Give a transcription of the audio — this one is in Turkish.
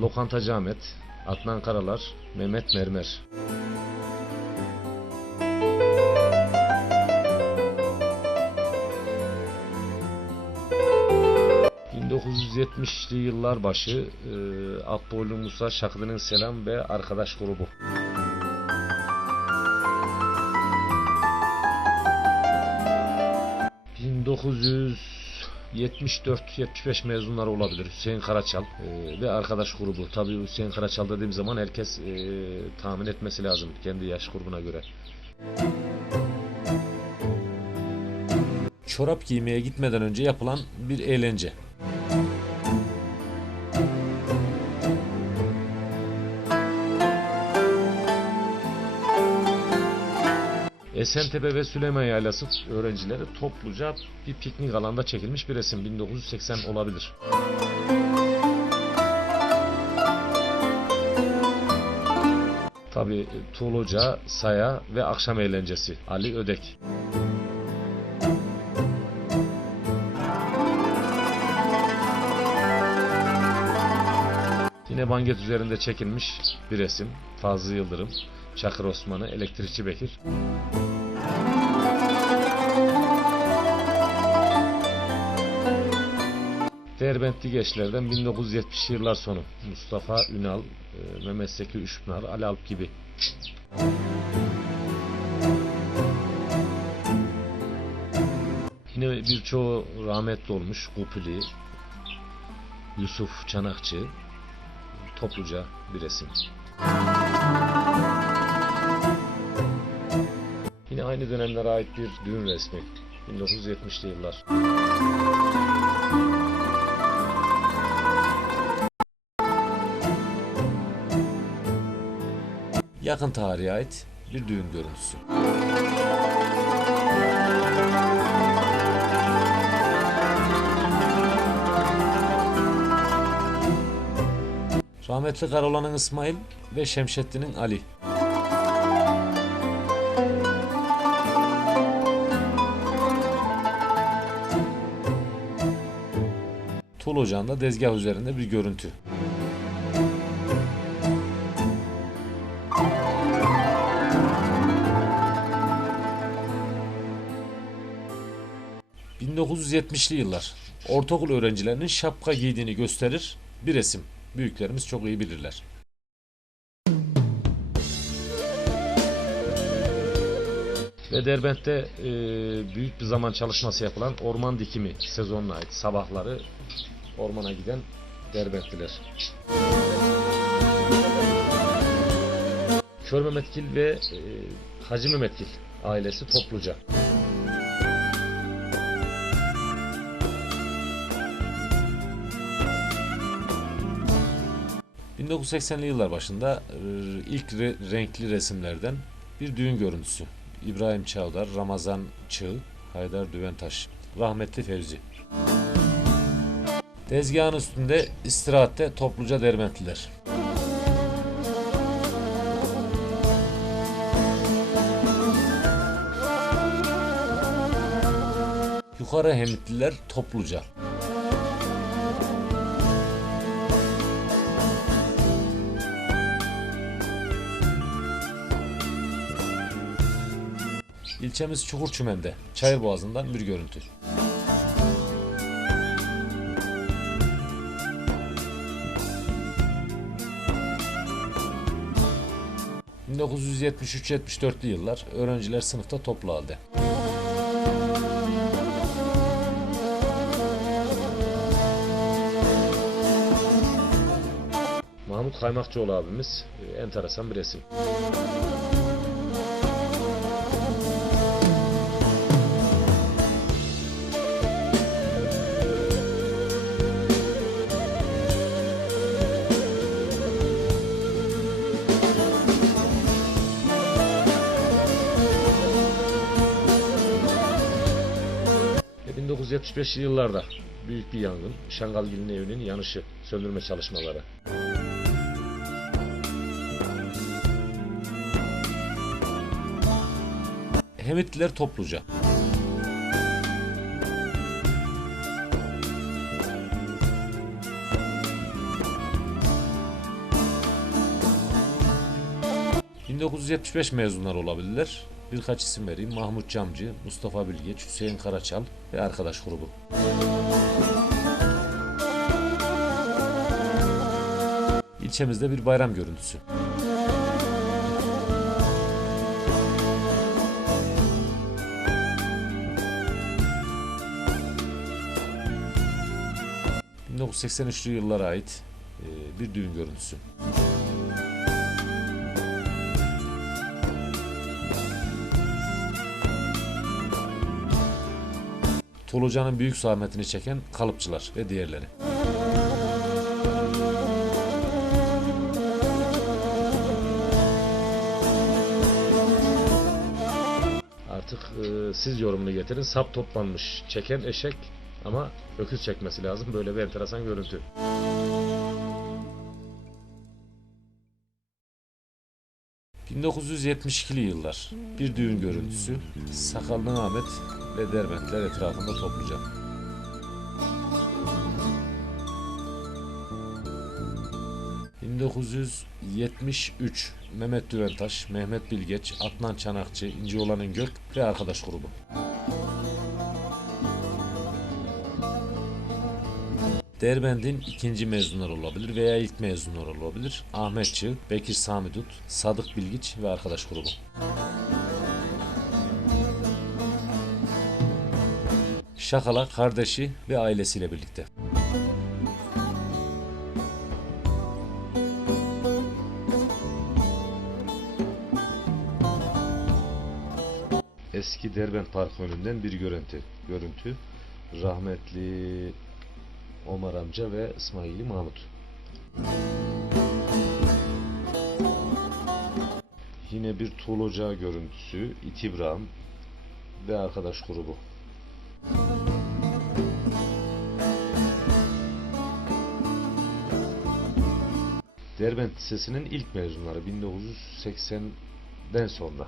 Lokantacı Ahmet, Adnan Karalar, Mehmet Mermer. ...1970'li yıllar başı... E, Akboylu Musa Şaklı'nın Selam ve Arkadaş grubu. 1974-75 mezunları olabilir. Hüseyin Karaçal e, ve arkadaş grubu. Tabii Hüseyin Karaçal dediğim zaman herkes e, tahmin etmesi lazım kendi yaş grubuna göre. Çorap giymeye gitmeden önce yapılan bir eğlence. Esentepe ve Süleyman Yaylası öğrencileri topluca bir piknik alanda çekilmiş bir resim. 1980 olabilir. Tabi Tuğul Hoca, Saya ve akşam eğlencesi. Ali Ödek. Yine banget üzerinde çekilmiş bir resim. Fazlı Yıldırım, Çakır Osman'ı, Elektrikçi Bekir. Derbentli gençlerden 1970 yıllar sonu Mustafa Ünal, e, Mehmet Seki Üşpınar, Ali Alp gibi. Yine birçoğu rahmetli olmuş. Kupili, Yusuf Çanakçı, topluca bir resim. Aynı dönemlere ait bir düğün resmi. 1970'li yıllar. Yakın tarihe ait bir düğün görüntüsü. Rahmetli Karolan'ın İsmail ve Şemşettin'in Ali. Tuğul Ocağı'nda dezgah üzerinde bir görüntü. ...1970'li yıllar. Ortaokul öğrencilerinin şapka giydiğini gösterir bir resim. Büyüklerimiz çok iyi bilirler. Ve Derbent'te e, büyük bir zaman çalışması yapılan orman dikimi sezonuna ait sabahları ormana giden Derbentliler. Kör Mehmetgil ve e, Hacı Mehmetgil ailesi topluca. ...1980'li yıllar başında e, ilk re- renkli resimlerden bir düğün görüntüsü. İbrahim Çavdar, Ramazan Çığ, Haydar Düventaş, Rahmetli Fevzi. Tezgahın üstünde istirahatte topluca dermentliler. Yukarı Hemitliler topluca. İlçemiz Çukurçümen'de, Çayırboğazı'ndan bir görüntü. ...1973-74'lü yıllar öğrenciler sınıfta toplu halde. Mahmut Kaymakçıoğlu abimiz e, enteresan bir resim. E, 1975 yıllarda büyük bir yangın. Şangalgil'in evinin yanışı söndürme çalışmaları. Hemitliler topluca. ...1975 mezunlar olabilirler. Birkaç isim vereyim. Mahmut Camcı, Mustafa Bilgeç, Hüseyin Karaçal ve arkadaş grubu. İlçemizde bir bayram görüntüsü. ...1983'lü yıllara ait e, bir düğün görüntüsü. Toluca'nın büyük zahmetini çeken kalıpçılar ve diğerleri. Artık e, siz yorumunu getirin. Sap toplanmış. Çeken eşek ama öküz çekmesi lazım. Böyle bir enteresan görüntü. ...1972'li yıllar. Bir düğün görüntüsü. Sakallı Ahmet ve Derbentler etrafında topluca. ...1973... Mehmet Düventaş, Mehmet Bilgeç, Adnan Çanakçı, İncioğlan'ın Gök ve arkadaş grubu. Derbent'in ikinci mezunları olabilir veya ilk mezunları olabilir. Ahmet Çığ, Bekir Samidut, Sadık Bilgiç ve arkadaş grubu. Şakala kardeşi ve ailesiyle birlikte. Eski Derbent Parkı önünden bir görüntü. Görüntü rahmetli Omar amca ve İsmaili Mahmut. Yine bir tuğla ocağı görüntüsü. İtibram ve arkadaş grubu. Derbent Lisesi'nin ilk mezunları 1980'den sonra.